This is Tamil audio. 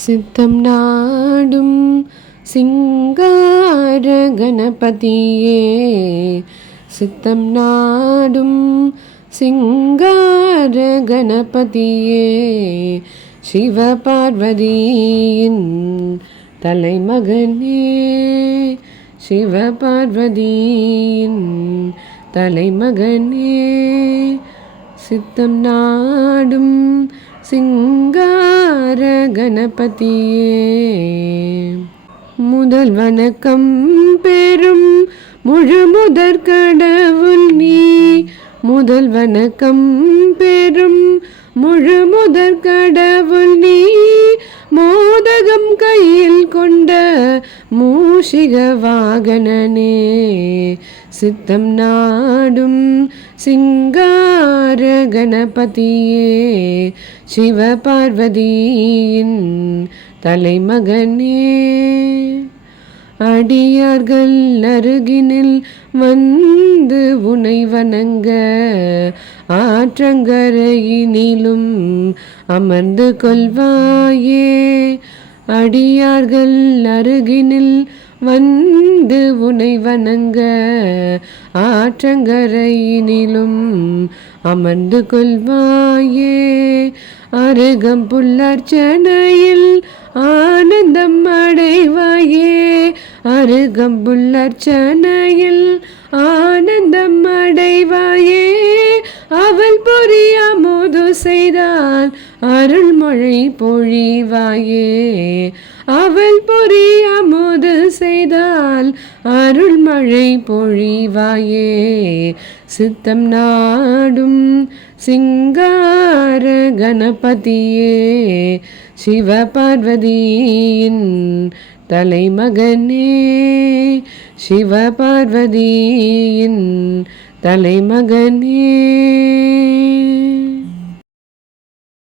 சித்தம் நாடும் சிங்கார கணபதியே, சித்தம் நாடும் சிங்கார கணபதியே, சிவ பார்வதியின் தலைமகனே, சிவ பார்வதியின் தலைமகனே, சித்தம் நாடும் சிங்கார கணபதியே. முதல் வணக்கம் பெறும் முழு முதற் கடவுள் நீ, முதல் வணக்கம் பெறும் முழு முதற் கடவுள் நீ, மோதகம் கையில் கொண்ட மூஷிக வாகனனே, சித்தம் நாடும் சிங்கார கணபதியே, சிவ பார்வதியின் தலைமகனே. அடியார்கள் அருகினில் வந்து உனை வணங்க, ஆற்றங்கரையினிலும் அமர்ந்து கொள்வாயே, அடியார்கள் அருகினில் வந்து உனை வணங்க, ஆற்றங்கரையினிலும் அமர்ந்து கொள்வாயே, அருகம்புல்லர்ச்சனையில் ஆனந்தம் அடைவாயே, அருகம்புல்லர்ச்சனையில் ஆனந்தம் அடைவாயே, அவள் பொரிய அமுது செய்தால் அருள்மொழி பொழிவாயே, அவள் பொரிய அமுது செய்தால் அருள்மழை பொழிவாயே, சித்தம் நாடும் சிங்கார கணபதியே, சிவ பார்வதியின் தலைமகனே, சிவ பார்வதியின் தலைமகனே.